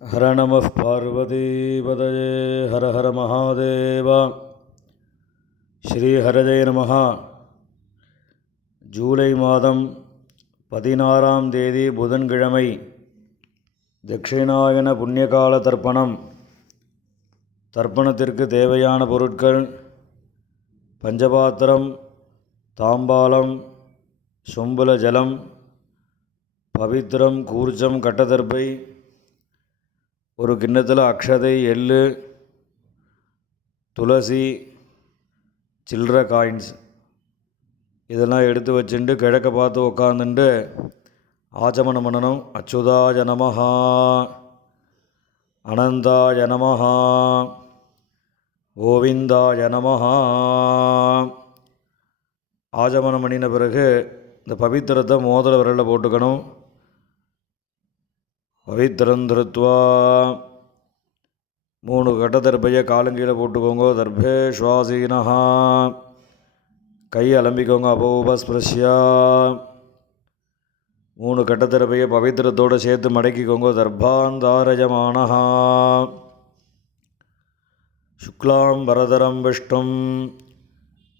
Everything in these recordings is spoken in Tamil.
ஹர நம பார்வதீபதயே ஹர ஹர மகாதேவா. ஸ்ரீ ஹரஜய நமஹ. ஜூலை மாதம் 16ஆம் தேதி புதன்கிழமை. தட்சிணாயன புண்ணியகால தர்ப்பணம். தர்ப்பணத்திற்கு தேவையான பொருட்கள்: பஞ்சபாத்திரம், தாம்பாலம், சொம்புல ஜலம், பவித்திரம், கூர்ச்சம், கட்டதர்பை, ஒரு கிண்ணத்தில் அக்ஷதை, எள்ளு, துளசி, சில்லற காயின்ஸ் இதெல்லாம் எடுத்து வச்சுட்டு கிழக்க பார்த்து உக்காந்துட்டு ஆச்சமனம் பண்ணணும். அச்சுதாய நமஹா, அனந்தாய நமஹா, கோவிந்தாய நமஹா. ஆச்சமனம் பண்ணின பிறகு இந்த பவித்திரத்தை மோதிர விரலில் போட்டுக்கணும். பவித்திரம் திருத்வா 3 கட்டதர்பையை காலங்கீழே போட்டுக்கோங்க. தர்பே ஸ்வாசீனஹா, கை அலம்பிக்கோங்க. அபோபஸ்பிரஷ்யா 3 கட்டதர்பையை பவித்திரத்தோடு சேர்த்து மடக்கிக்கோங்க. தர்பாந்தாரஜமானஹா. சுக்லாம் வரதரம் விஷ்ணும்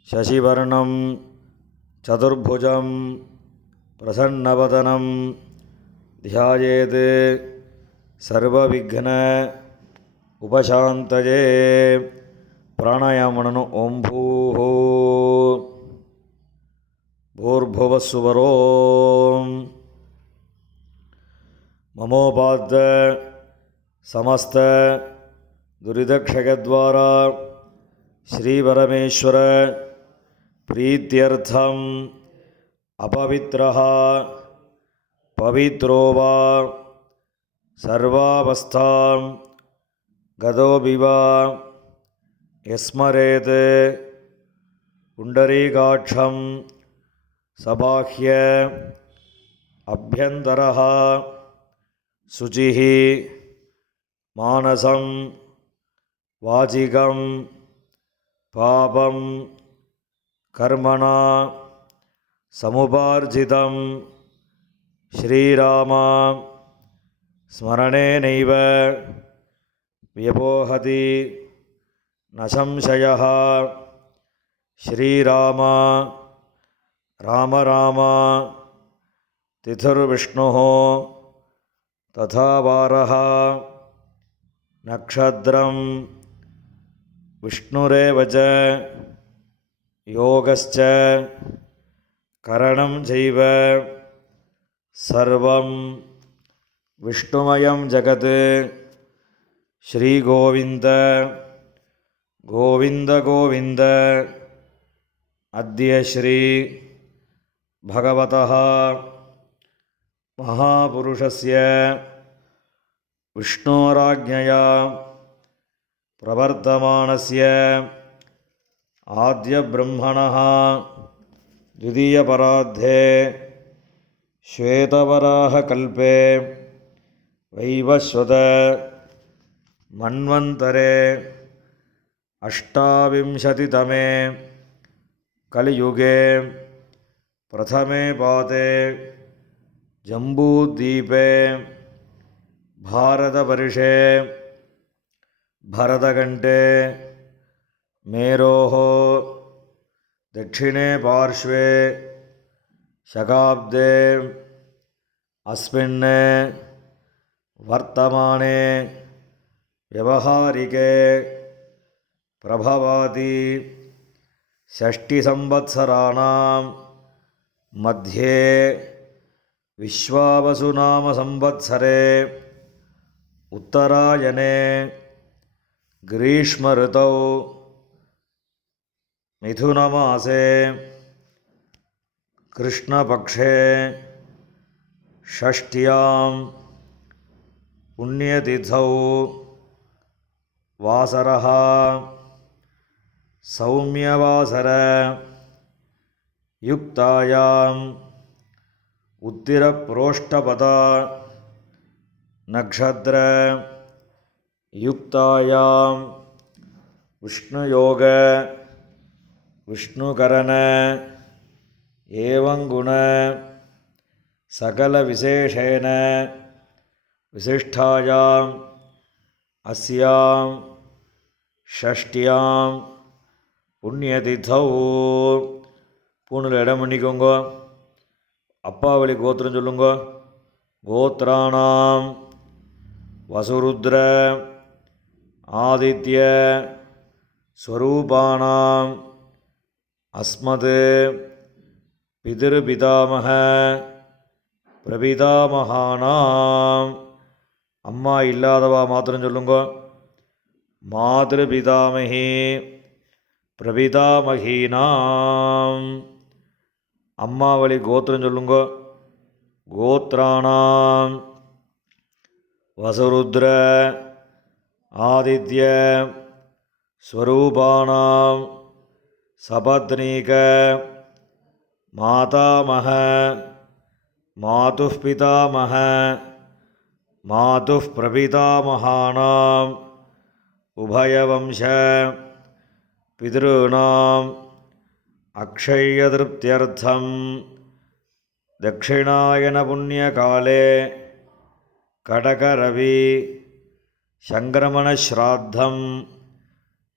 சசிவர்ணம் சதுர்புஜம் பிரசன்னவதனம் தியாயேத் சர்வவிக்ன உபசாந்தயே. பிராணாயாமம் பண்ணணும். ஓம் பூஹோ பூர்புவஸ்சுவரோம் மமோபாத்த சமஸ்த துரிதக்ஷயத்வாரா ஸ்ரீபரமேஸ்வர பிரீத்யர்த்தம் அபவித்ரஹ பவித்ரோ வா சர்வாவஸ்தாம் கதோபிவா யஸ்மரேத் புண்டரீகாட்சம் சபாஹ்ய அப்யந்தரஹ சுசிஹி மானசம் வாசிகம் பாபம் கர்மணா சமுபார்ஜிதம் ஸ்ரீராமா ஸ்மரணேனைவ வியபோஹதி ந சம்சயः. ஸ்ரீராமா ராம ராம திதிர்விஷ்ணுः ததா வாரः நக்ஷத்ரம் விஷ்ணுரேவ ச யோகஸ்ச கரணம் சைவ சர்வம் விஷ்ணுமயம் ஜகத். ஸ்ரீகோவிந்த கோவிந்த கோவிந்த. அத்ய ஸ்ரீ பகவதः மகாபுருஷஸ்ய விஷ்ணோராஜ்ஞயா பிரவர்த்தமானஸ்ய ஆத்யப்ரம்மணः द्वितीयपरार्धे श्वेतवराहकल्पे वैवस्वत मन्वन्तरे अष्टाविंशतितमे कलियुगे प्रथमे पाते जम्बूद्वीपे भारतवर्षे भरतखण्डे मेरोः दक्षिणे पार्श्वे शकाब्दे अस्मिन् वर्तमाने व्यवहारिके प्रभवाति षष्टिसंवत्सराणां मध्ये विश्वावसुनाम संवत्सरे उत्तरायणे ग्रीष्म ऋतौ मिथुनमासे कृष्णपक्षे षष्ट्यां पुण्यतिथौ वासरः सौम्यवासर युक्तायां उत्तिरप्रोष्ठपदा नक्षत्र युक्तायां विष्णुयोग विष्णुकरण एवं गुण सकल विशेषेण விசிஷ்டாயாம் அஸ்யாம் ஷஷ்டியாம் புண்ணியதிதௌ பூணில் இடம் பண்ணிக்கோங்க. அப்பாவளி கோத்திரம் சொல்லுங்க. கோத்ராணாம் வசுருத்ர ஆதித்ய ஸ்வரூபானாம் அஸ்மத் பிதிருபிதாமக பிரபிதாமகானாம். அம்மா இல்லாதவா மாத்திரம் சொல்லுங்க. மாதృபிதாமகி பிரபிதாமகீனாம். அம்மாவளி கோத்திரம் சொல்லுங்க. கோத்ராணாம் வசுருத்ர ஆதித்ய ஸ்வரூபானாம் சபத்னீக மாதாமக மாதுः பிதாமக மாதுः பிரபிதாமகானாம் உபயவம்ச பிதॄணாம் அக்ஷயதிருப்தியர்த்தம் தட்சிணாயன புண்ணியகாலே கடகரவி சங்கிரமணஸ்ராத்தம்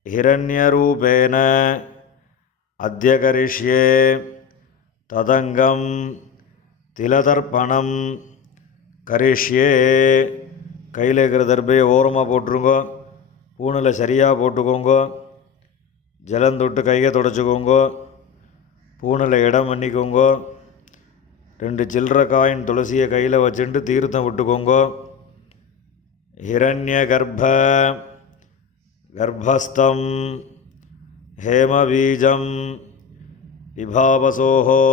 ஹிரண்யரூபேன அத்ய கரிஷ்யே ததங்கம் திலதர்ப்பணம் கரிஷ்யே. கையில் இருக்கிற தர்பையை ஓரமாக போட்டுருங்க. பூணில் சரியாக போட்டுக்கோங்க. ஜலந்தொட்டு கையை தொடச்சிக்கோங்க. பூணில் இடம் பண்ணிக்கோங்க. 2 சில்லற காயின் துளசியை கையில் வச்சுட்டு தீர்த்தம் விட்டுக்கோங்க. ஹிரண்ய கர்ப்பஸ்தம் ஹேமபீஜம் விபாவசோஹோ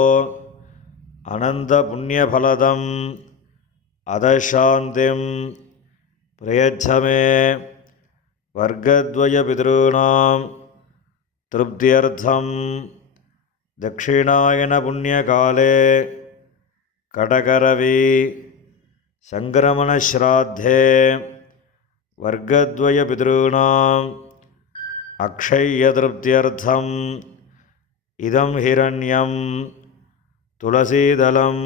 அனந்த புண்ணியபலதம் அதசாந்திம் பிரயச்சமே வர்க்கத்வய பிதॄணாம் திருப்தியர்த்தம் தட்சிணாயன புண்ணியகாலே கடகரவி சங்கிரமணஸ்ராத்தே வர்க்கத்வய பிதॄணாம் அக்ஷய்யதிருப்தியர்த்தம் இதம் ஹிரண்யம் துளசீதலம்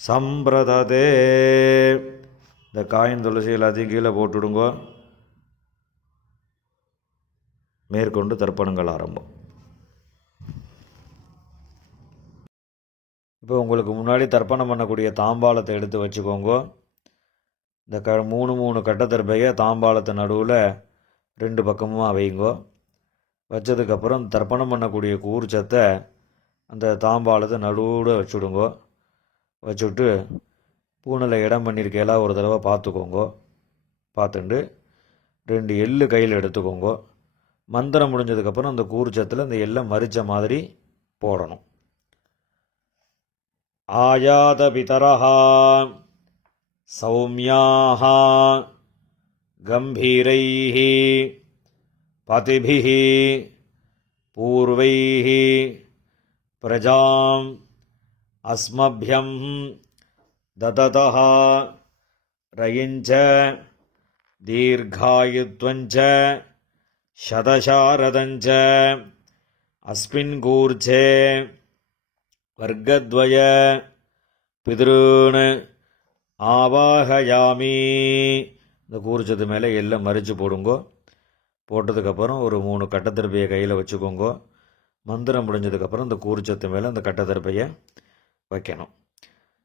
சம்பிரததே. இந்த காயின் துளசி எல்லாத்தையும் கீழே போட்டுடுங்க. மேற்கொண்டு தர்ப்பணங்கள் ஆரம்பம். இப்போ உங்களுக்கு முன்னாடி தர்ப்பணம் பண்ணக்கூடிய தாம்பாளத்தை எடுத்து வச்சுக்கோங்க. இந்த 3 கட்டத்தர்பையை தாம்பாளத்தை நடுவில் 2 பக்கமும் வைங்கோ. வச்சதுக்கப்புறம் தர்ப்பணம் பண்ணக்கூடிய கூர்ச்சத்தை அந்த தாம்பாளத்தை நடுவில் வச்சுடுங்கோ. வச்சுட்டு பூணில் இடம் பண்ணியிருக்கையெல்லாம் ஒரு தடவை பார்த்துக்கோங்க. பார்த்துட்டு 2 எள்ளு கையில் எடுத்துக்கோங்க. மந்திரம் முடிஞ்சதுக்கப்புறம் அந்த கூர்ச்சத்தில் அந்த எல்லை மறித்த மாதிரி போடணும். ஆயாத பிதரஹா சௌமியாக கம்பீரைஹி பதிபிஹி பூர்வைஹி பிரஜாம் அஸ்மப்யம் தததஹ ரயிஞ்ச தீர்காயுத்வஞ்ச சதசாரதஞ்ச அஸ்மின் கூர்ச்சே வர்க்கத்வய பிதॄன் ஆவாகயாமி. இந்த கூர்ச்சத்து மேலே எல்லாம் மறித்து போடுங்கோ. போட்டதுக்கப்புறம் ஒரு 3 கட்டத்திருப்பையை கையில் வச்சுக்கோங்க. மந்திரம் முடிஞ்சதுக்கப்புறம் இந்த கூர்ச்சத்து மேலே அந்த கட்டத்திருப்பையை வைக்கணும்.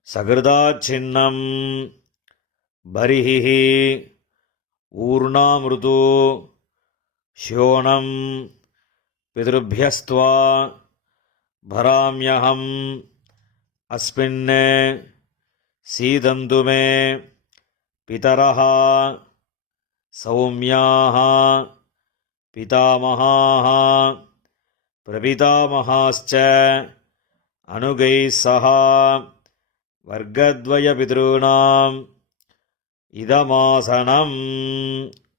சகிருதா சின்னம் பரிஹி ஊர்ணாமிருது ஷோணம் பிதృभ्यस्त्वा भराम्यहम् अस्मिन् सीदन्तु मे पितरः सौम्याः पितामहाः प्रपितामहाश्च अनुगैः सह वर्गद्वयपितॄणाम् இதமாசனம்.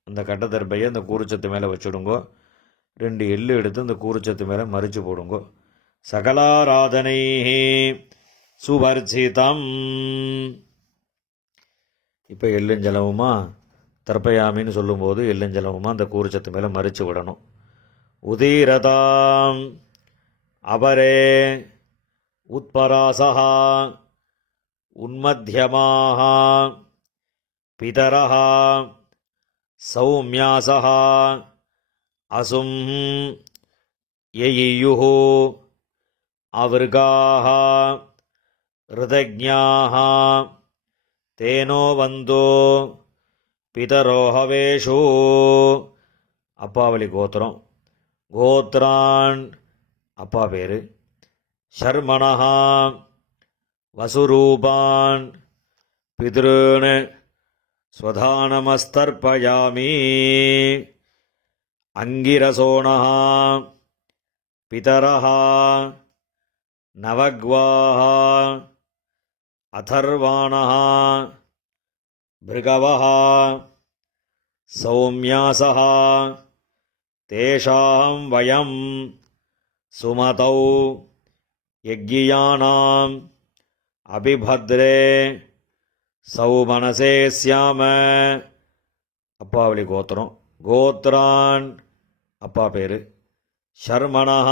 அந்த கட்டத்தர்பையை அந்த கூர்ச்சத்து மேலே வச்சுடுங்கோ. 2 எள்ளு எடுத்து அந்த கூர்ச்சத்து மேலே மறித்து போடுங்கோ. சகலாராதனை சுவர்ஜிதம். இப்போ எள்ளுஞ்சலவுமா தர்ப்பயாமின்னு சொல்லும்போது எள்ளுஞ்சலவுமா அந்த கூர்ச்சத்து மேலே மறித்து விடணும். உதீரதாம் அபரே உத்பராசா உன்மத்யமாக பிதரः சௌமியாசः அசும் யயியுः அவர்காः ருதஜ்ஞாः தேனோ வந்தோ பிதரோஹவேஷு. அப்பாவளி கோத்திரம். கோத்ரான் அப்பா பேர். ஷர்மணः வசுரூபான் பித்ருன் ஸ்வதானமஸ்தர்ப்பயாமி. அங்கிரசோணः பிதரः நவக்வாः அதர்வாணः பிருகவः சௌமியாசः தேஷாம் வயம் சுமதௌ யஜ்ஞியானாம் அபிபத்ரே சௌமனசே ஸ்யாம. அப்பாவளி கோத்திரம். கோத்ரான் அப்பா பேர். ஷர்மணः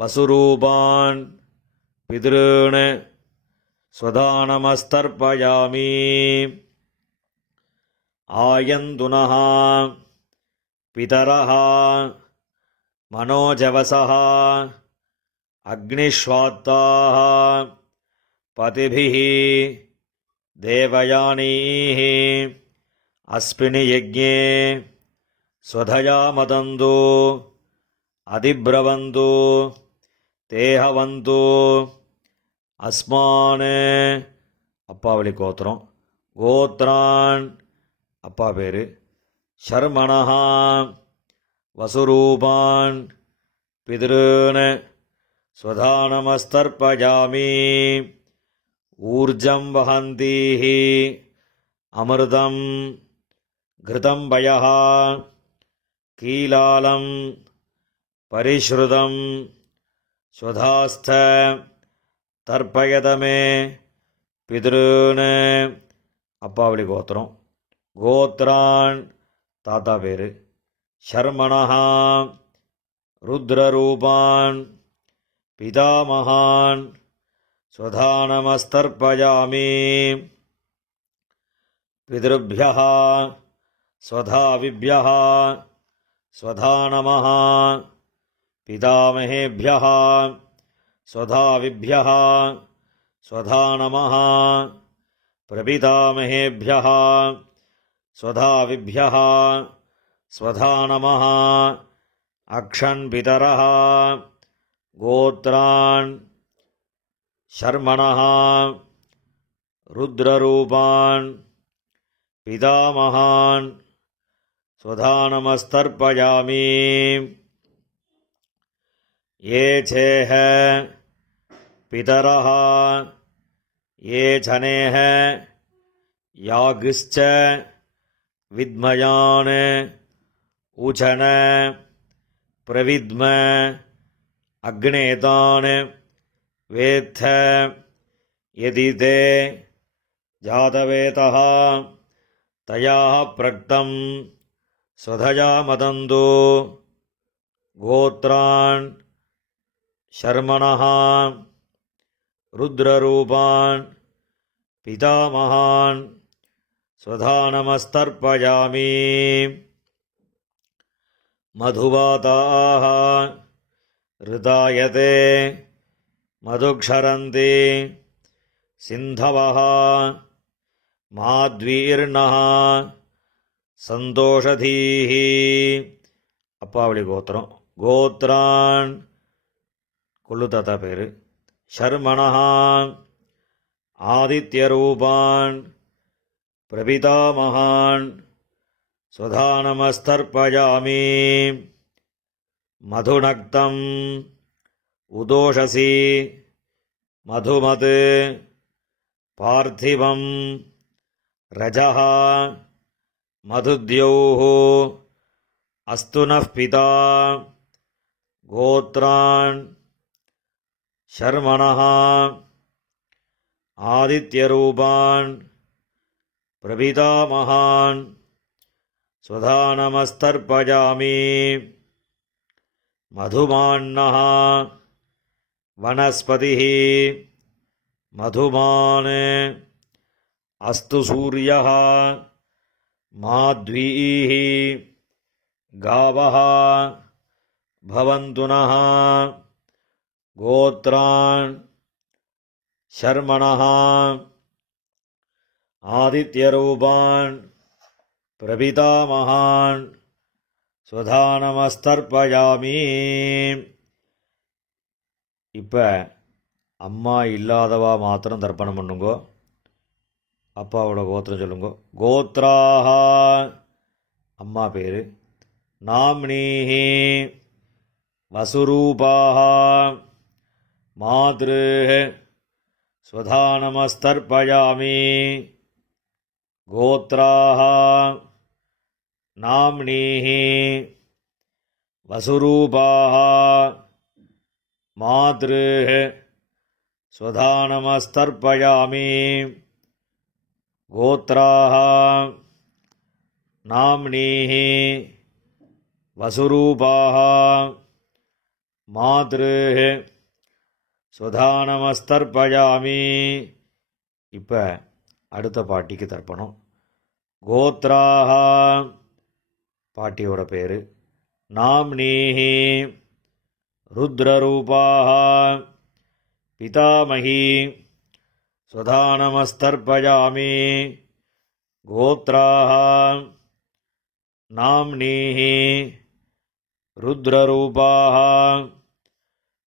வசுரூபான் பித்ருன் ஸ்வதானமஸ்தர்ப்பயாமி. ஆயந்துனः பிதரः மனோஜவசः அக்னிஷ்வாத்தாः பதிபிः தேவயானீः அஸ்மினி யஜ்ஞே ஸ்வதயா மதந்து அதிப்ரவந்து தேஹவந்து அஸ்மான். அப்பாவளி கோத்திரம். கோத்ரான் அப்பா பேர். ஷர்மணः வசுரூபான் பித்ருன் ஸ்வதானமஸ்தர்ப்பயாமி. ஊர்ஜம் வஹந்தீः அமிர்தம் கிருதம் பயः கீலாலம் பரிஷ்ருதம் ஸ்வதாஸ்த தர்ப்பயதமே பித்ருன். அப்பாவளி கோத்திரம். கோத்ரான் தாத்தா பேர். ஷர்மணः ருத்ரரூபான் பிதாமகான் ஸ்வதானமஸ்தர்ப்பயாமி. பித்ருभ्यः ஸ்வதாவிभ्यः ஸ்வதானமः பிதாமகேभ्यः ஸ்வதாவிभ्यः ஸ்வதானமः பிரபிதாமகேभ्यः ஸ்வதாவிभ्यः ஸ்வதானமः அக்ஷன் பிதரः. கோத்ரான் ஷர்மணः ருத்ரரூபான் பிதாமகான் ஸ்வதானமஸ்தர்ப்பயாமி. ये चेह पितरः ये जनेह यागश्च विद्मयान् उचन प्रविद्म अग्नेतान् वेत्थ यदि ते जातवेतः तया प्रक्तं स्वधया मदन्तु. गोत्रान् ஷர்மணः ருத்ரரூபான் பிதாமகான் ஸ்வதானமஸ்தர்ப்பயாமி. மதுவாதாः ரிதாயதே மதுக்ஷரந்தி சிந்தவः மாத்வீர்ணः சந்தோஷதீः. அப்பாவளி கோத்திரம். கோத்ரான் கொள்ளு தாத்தா பேர். ஷர்மணः ஆதித்யரூபான் பிரபிதாமகான் ஸ்வதானமஸ்தர்ப்பயாமி. மதுநக்தம் உதோஷசி மதுமத் பார்த்திவம் ரஜः மதுத்யௌः அஸ்து நः பிதா. கோத்ரான் ஷர்மணः ஆதித்யரூபான் பிரபிதாமகான் ஸ்வதானமஸ்தர்ப்பயாமி. மதுமான்னः வனஸ்பதிः मधुमान् अस्तु सूर्यः माध्वीः गावः भवन्तु नः गोत्रान् शर्मणः आदित्यरूपान् प्रपितामहान् स्वधानमस्तर्पयामि. இப்போ அம்மா இல்லாதவா மாத்திரம் தர்ப்பணம் பண்ணுங்கோ. அப்பாவோட கோத்திரம் சொல்லுங்க. கோத்ராஹ அம்மா பேர். நாம்னீஹி வசுரூபாஹ மாத்ரு ஸ்வதானமஸ்தர்ப்பயாமி. கோத்ராஹ நாம்னீஹி வசுரூபாஹ மாத்ரு ஸ்வதானமஸ்தர்ப்பயாமி. கோத்ராஹ நாம்னீஹி வசுரூபாஹ மாத்ரு ஸ்வதானமஸ்தர்ப்பயாமி. இப்போ அடுத்த பாட்டிக்கு தர்ப்பணம். கோத்ராஹ பாட்டியோட பேர். நாம்னீஹி ருத்ரரூபாஹ பிதாமகி ஸ்வதானமஸ்தர்ப்பயாமி. கோத்ராஹ நாம்னீஹி ருத்ரரூபாஹ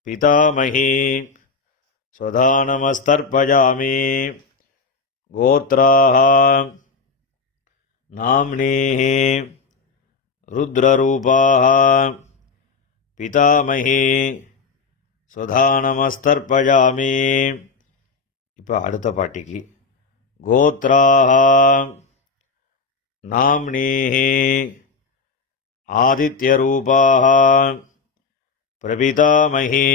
பிதாமகி ஸ்வதானமஸ்தர்ப்பயாமி. கோத்ராஹ நாம்னீஹி ருத்ரரூபாஹ பிதாமகி ஸ்வதானமஸ்தர்ப்பயாமி. இப்போ அடுத்த பாட்டிக்கு. கோத்ராஹ நாம்னீஹி ஆதித்யரூபாஹ பிரபிதாமகி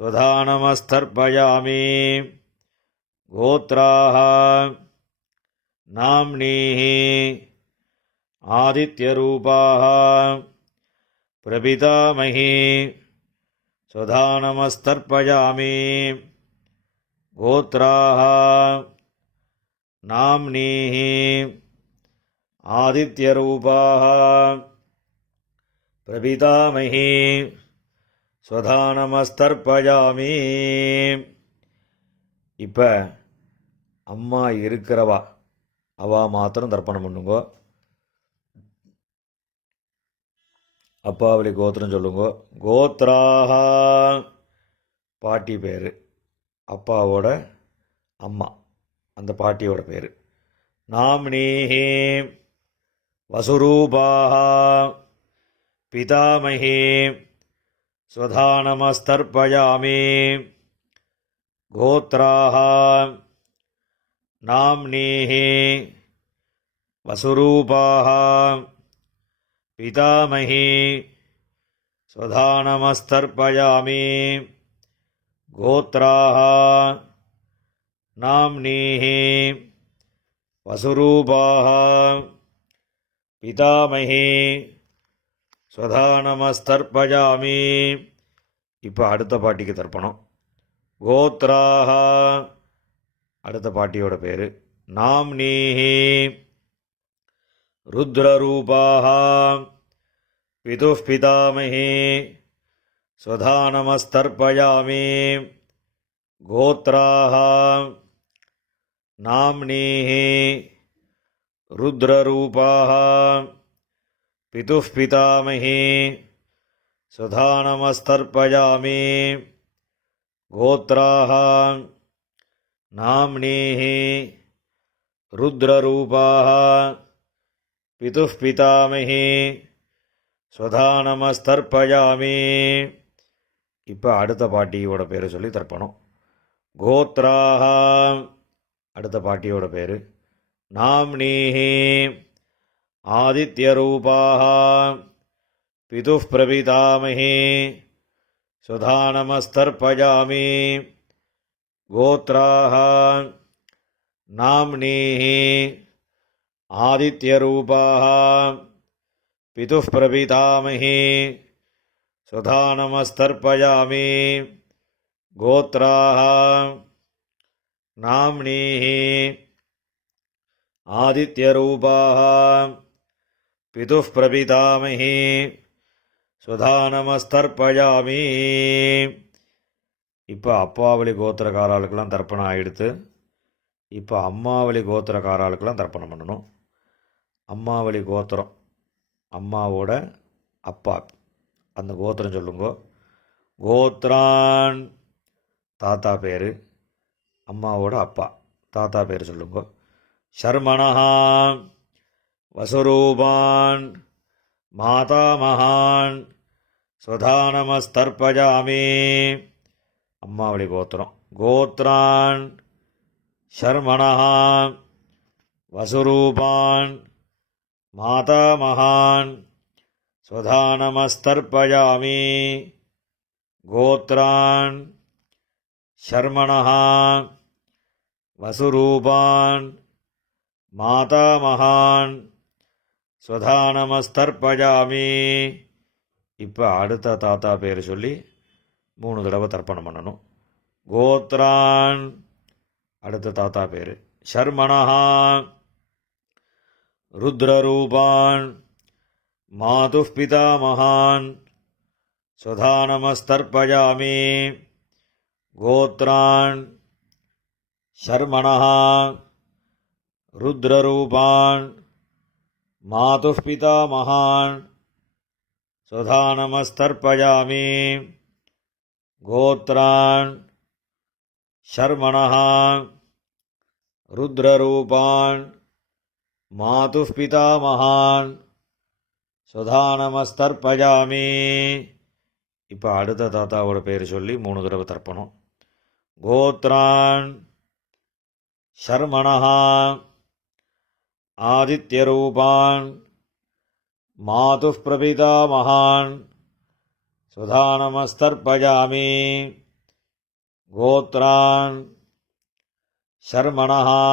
ஸ்வதானமஸ்தர்ப்பயாமி. கோத்ராஹ நாம்னீஹி ஆதித்யரூபாஹ பிரபிதாமகி ஸ்வதானமஸ்தர்ப்பயாமி. கோத்ராஹ நாம்னீஹி ஆதித்யரூபாஹ பிரபிதாமகி ஸ்வதானமஸ்தர்ப்பயாமி. இப்போ அம்மா இருக்கிறவா அவா மாத்திரம் தர்ப்பணம் பண்ணுங்கோ. அப்பாவளி கோத்திரம் சொல்லுங்கோ. கோத்ராஹ பாட்டி பேர். அப்பாவோட அம்மா அந்த பாட்டியோட பேர். நாம்னீஹி வசுரூபாஹ பிதாமகி ஸ்வதானமஸ்தர்ப்பயாமி. கோத்ராஹ நாம்னீஹி வசுரூபாஹ பிதாமகி ஸ்வதானமஸ்தர்ப்பயாமி. கோத்ராஹ நாம்னீஹி வசுரூபாஹ பிதாமகி ஸ்வதானமஸ்தர்ப்பயாமி. இப்போ அடுத்த பாட்டிக்கு தர்ப்பணம். கோத்ராஹ அடுத்த பாட்டியோட பேர். நாம்னீஹி ருத்ரரூபாஹ பிதுः பிதாமகி ஸ்வதானமஸ்தர்ப்பயாமி. கோத்ராஹ நாம்னீஹி ருத்ரரூபாஹ பிதுः பிதாமகி ஸ்வதானமஸ்தர்ப்பயாமி. கோத்ராஹ நாம்னீஹி ருத்ரரூபாஹ பிதுः பிதாமகி ஸ்வதானமஸ்தர்ப்பயாமி. இப்போ அடுத்த பாட்டியோட பேர் சொல்லி தர்ப்பணம். கோத்ராஹ அடுத்த பாட்டியோட பேர். நாம்னீஹி ஆதித்யரூபாஹ பிதுः பிரபிதாமகி ஸ்வதானமஸ்தர்ப்பயாமி. கோத்ராஹ நாம்னீஹி ஆதித்யரூபாஹ பிதுः பிரபிதாமகி ஸ்வதானமஸ்தர்ப்பயாமி. கோத்ராஹ नाम्नीः आदित्यरूपाः पितुः प्रपितामही சுதா நமஸ்தர்ப்பயாமி. இப்போ அப்பாவளி கோத்திரக்காராளுக்கெல்லாம் தர்ப்பணம் ஆகிடுத்து. இப்போ அம்மாவளி கோத்திரக்காராளுக்கெல்லாம் தர்ப்பணம் பண்ணணும். அம்மாவளி கோத்திரம், அம்மாவோட அப்பா, அந்த கோத்திரம் சொல்லுங்க. கோத்ரான் தாத்தா பேர், அம்மாவோட அப்பா தாத்தா பேர் சொல்லுங்க. ஷர்மணஹா வசுரூபான் மாதாமகான் சுதா நமஸ்தர்ப்பயாமி. அம்மாவளி கோத்திரம். கோத்ரான் ஷர்மணஹா வசுரூபான் மாதாமகான் சுதா நமஸ்தர்ப்பயாமி. கோத்ரான் ஷர்மணஹா வசுரூபான் மாதாமகான் சுதா நமஸ்தர்ப்பயாமி. இப்போ அடுத்த தாத்தா பேர் சொல்லி 3 தடவை தர்ப்பணம் பண்ணணும். கோத்ரான் அடுத்த தாத்தா பேர். ஷர்மணஹா ருத்ரரூபான் மாதுः பிதாமகான் சுதா நமஸ்தர்ப்பயாமி. கோத்ரான் ஷர்மணஹா ருத்ரரூபான் மாதுः பிதாமகான் சுதா நமஸ்தர்ப்பயாமி. கோத்ரான் ஷர்மணஹா ருத்ரரூபான் மாதுः பிதாமகான் சுதா நமஸ்தர்ப்பயாமி. இப்போ அடுத்த தாத்தாவோட பேர் சொல்லி 3 தடவை தர்ப்பணம். கோத்ரான் ஷர்மணஹா ஆதித்யரூபான் மாதுः பிரபிதாமகான் சுதா நமஸ்தர்ப்பயாமி. கோத்ரான் ஷர்மணஹா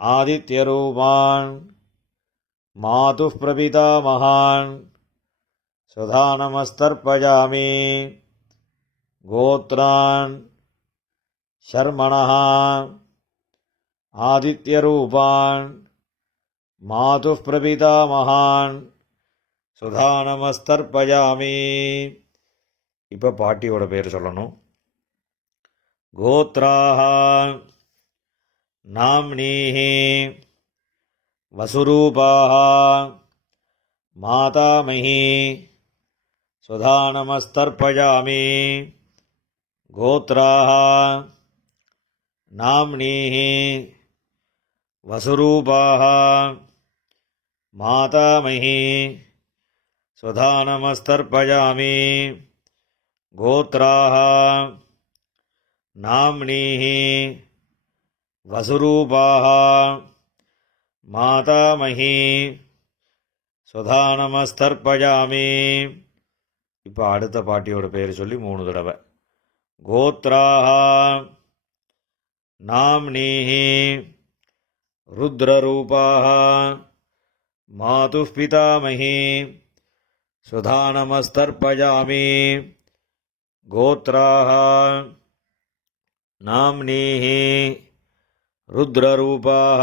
ஆதித்யரூபான் மாதுः பிரபிதாமகான் சுதா நமஸ்தர்ப்பயாமி. கோத்ரான் ஷர்மணஹா ஆதித்யரூபான் மாதுः பிரபிதாமகான் சுதா நமஸ்தர்ப்பயாமி. இப்போ பாட்டியோட பேர் சொல்லணும். கோத்ராஹ நாம்னீஹ வசுரூபாஹ மாதாமஹி சுதா நமஸ்தர்ப்பயாமி. கோத்ராஹ நாம்னீஹ வசுரூபாஹ மாதாமஹி சுதா நமஸ்தர்ப்பயாமி. கோத்ராஹ நாம்னீஹ வசுரூபாஹ மாதாமஹி சுதா நமஸ்தர்ப்பயாமி. இப்போ அடுத்த பாட்டியோட பேர் சொல்லி 3 தடவை. கோத்ராஹ நாம்னீஹ ருத்ரரூபாஹ மாதுः பிதாமஹி சுதா நமஸ்தர்ப்பயாமி. கோத்ராஹ நாம்னீஹ ருத்ரரூபாஹ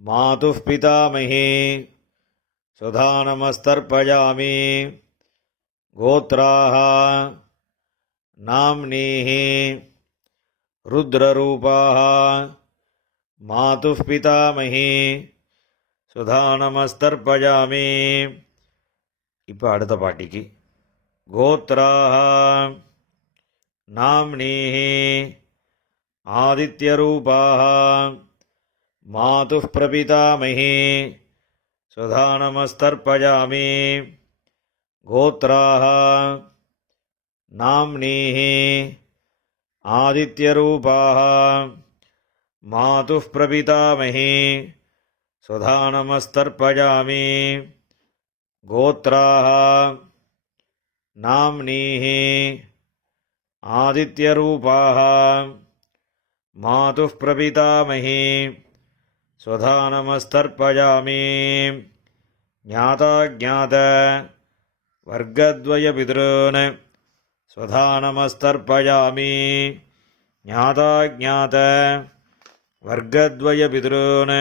மாதுः பிதாமஹி சுதா நமஸ்தர்ப்பயாமி. கோத்ராஹ நாம்னீஹ ருத்ரரூபாஹ மாதுः பிதாமஹி சுதா நமஸ்தர்ப்பயாமி. இப்போ அடுத்த பாட்டிக்கு. கோத்ராஹ நாம்னீஹ ஆதித்யரூபாஹ மாதுः பிரபிதாமஹி சுதா நமஸ்தர்ப்பயாமி. கோத்ராஹ நாம்னீஹ ஆதித்யரூபாஹ மாதுः பிரபிதாமஹி சுதா நமஸ்தர்ப்பயாமி. கோத்ராஹ நாம்னீஹ ஆதித்யரூபாஹ மாதுः பிரபிதாமஹி சுதா நமஸ்தர்ப்பயாமி. ஞாதா ஞாத வர்க்கத்வய பித்ருன் சுதா நமஸ்தர்ப்பயாமி. ஞாதாஜ்ஞாத வர்க்கத்வய பித்ருன்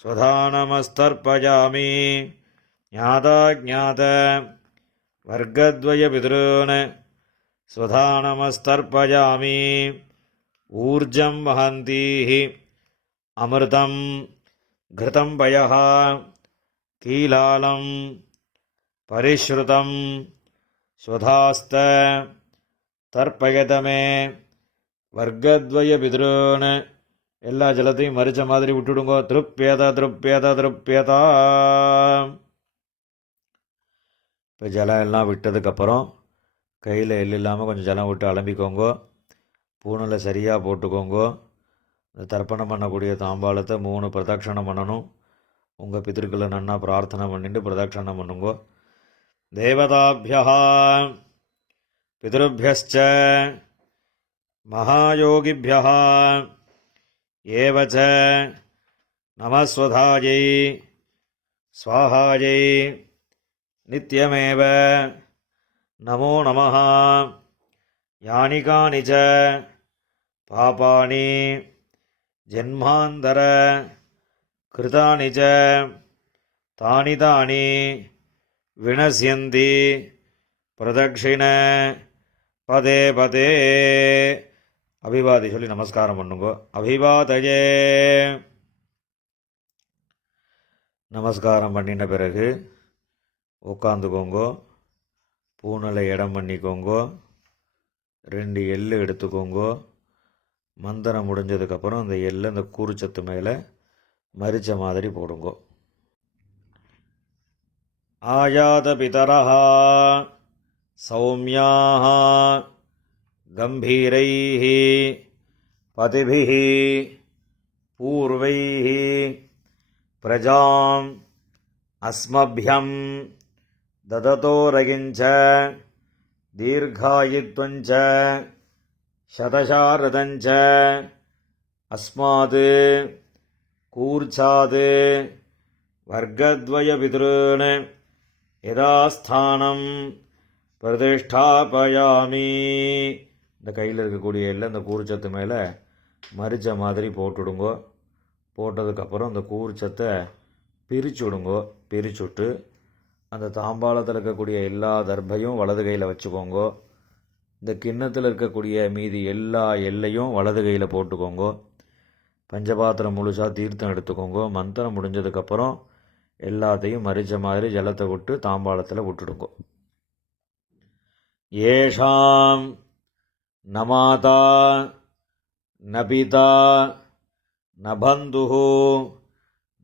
ஸ்வதானமஸ்தர்ப்பயாமி. ஞாதாஜ்ஞாத வர்க்கத்வய பித்ருன் ஸ்வதானமஸ்தர்ப்பயாமி. ஊர்ஜம் வஹந்தீஹி அமிர்தம் கிருதம் பயः கீலாலம் பரிஷ்ருதம் ஸ்வதாஸ்த தர்ப்பயதமே. வர்க்கத்வய பித்ருன் எல்லா ஜலத்தையும் மறிச்ச மாதிரி விட்டுடுங்கோ. திருப்யத திருப்யத திருப்யதா. இப்போ ஜலம் எல்லாம் விட்டதுக்கப்புறம் கையில் எள் இல்லாமல் கொஞ்சம் ஜலம் விட்டு அலம்பிக்கோங்கோ. பூனில் சரியாக போட்டுக்கோங்கோ. இந்த தர்ப்பணம் பண்ணக்கூடிய தாம்பாளத்தை 3 பிரதட்சணம் பண்ணணும். உங்கள் பித்திருக்களை நன்னா பிரார்த்தனை பண்ணிட்டு பிரதட்சணம் பண்ணுங்கோ. தேவதாபியா பிதృभ्यश्च மகாயோகிभ्यः ஏவச்ச நமஸ்வதாயை ஸ்வாஹாயை நித்யமேவ நமோ நமः. யானி கானி ச பாபானி ஜன்மாந்தர கிருதானி ச தானி தானி வினஸ்யந்தி பிரதக்ஷிண பதே பதே. அபிவாதி சொல்லி நமஸ்காரம் பண்ணுங்கோ. அபிவாதயே. நமஸ்காரம் பண்ணின பிறகு உட்காந்துக்கோங்கோ. பூனலை இடம் பண்ணிக்கோங்கோ. 2 எள்ளு எடுத்துக்கோங்கோ. மந்திரம் முடிஞ்சதுக்கப்புறம் அந்த எள்ளு அந்த கூறுச்சத்து மேலே மரிச்ச மாதிரி போடுங்கோ. ஆயாத பிதரஹ சௌமியாஹ கம்பீரைஹ பதிபிஹ பூர்வைஹ பிரஜாம் அஸ்மப்யம் தததோரகிஞ்ச தீர்காயித்வஞ்ச சதசாரதஞ்ச அஸ்மாத் கூர்ச்சாத் வர்க்கத்வய பித்ருன் யதாஸ்தானம் பிரதிஷ்டாபயாமி. இந்த கையில் இருக்கக்கூடிய எல்லாம் இந்த கூர்ச்சத்து மேலே மரிச்ச மாதிரி போட்டுடுங்கோ. போட்டதுக்கப்புறம் இந்த கூர்ச்சத்தை பிரிச்சு விடுங்கோ. பிரிச்சுட்டு அந்த தாம்பாளத்தில் இருக்கக்கூடிய எல்லா தர்பையும் வலது கையில் வச்சுக்கோங்கோ. இந்த கிண்ணத்தில் இருக்கக்கூடிய மீதி எல்லா எல்லையும் வலது கையில் போட்டுக்கோங்கோ. பஞ்சபாத்திரம் முழுசாக தீர்த்தம் எடுத்துக்கோங்கோ. மந்திரம் முடிஞ்சதுக்கப்புறம் எல்லாத்தையும் மரிச்ச மாதிரி ஜலத்தை விட்டு தாம்பாளத்தில் விட்டுடுங்கோ. ஏஷாம் நமாதா நபிதா நபந்துஹு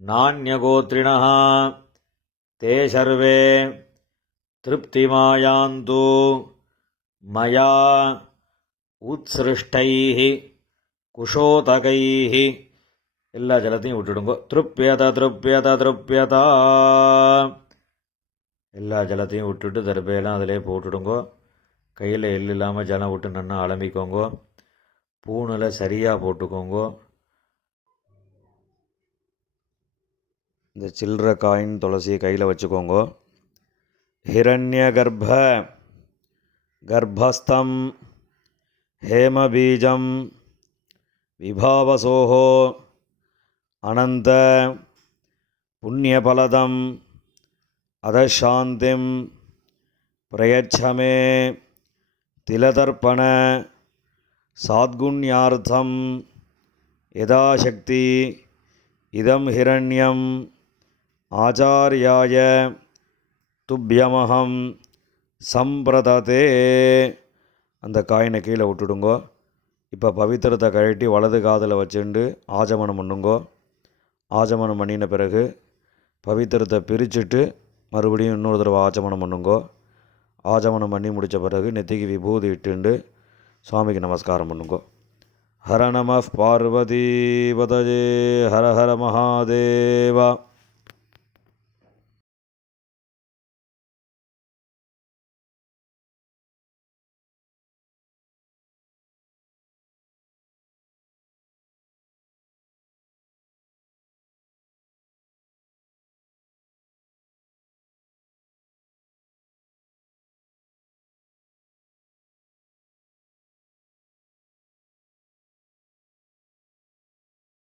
நான்யகோத்ரிணः தே சர்வே திருப்திமாயாந்து மயா உத்ஸ்ருஷ்டைः குஷோதகைः. எல்லா ஜலத்தையும் விட்டுடுங்கோ. திருப்யத திருப்யத திருப்யதா. எல்லா ஜலத்தையும் விட்டுட்டு தர்பையெல்லாம் அதிலே போட்டுடுங்கோ. கையில் எள் இல்லாமல் ஜலம் விட்டு நன்னா அலம்பிக்கோங்கோ. பூனில் சரியாக போட்டுக்கோங்கோ. இந்த சில்லற காயின் துளசியை கையில் வச்சுக்கோங்கோ. ஹிரண்ய கர்ப்பஸ்தம் ஹேமபீஜம் விபாவசோஹோ அனந்த புண்ணியபலதம் அதசாந்திம் பிரயச்சமே திலதர்ப்பண சாத்குண்யார்த்தம் யதாசக்தி இதம் ஹிரண்யம் ஆச்சார்யாய துப்யமஹம் சம்பிரததே. அந்த காயினை கீழே விட்டுடுங்கோ. இப்போ பவித்திரத்தை கழட்டி வலது காதில் வச்சுண்டு ஆஜமனம் பண்ணுங்கோ. ஆஜமனம் பண்ணின பிறகு பவித்திரத்தை பிரிச்சுட்டு மறுபடியும் இன்னொரு தடவை ஆச்சமனம் பண்ணுங்கோ. ஆச்சமனம் பண்ணி முடித்த பிறகு நெத்திக்கு விபூதி இட்டுண்டு சுவாமிக்கு நமஸ்காரம் பண்ணுங்கோ. ஹர நம பார்வதி பதஜே ஹர ஹர மகாதேவா.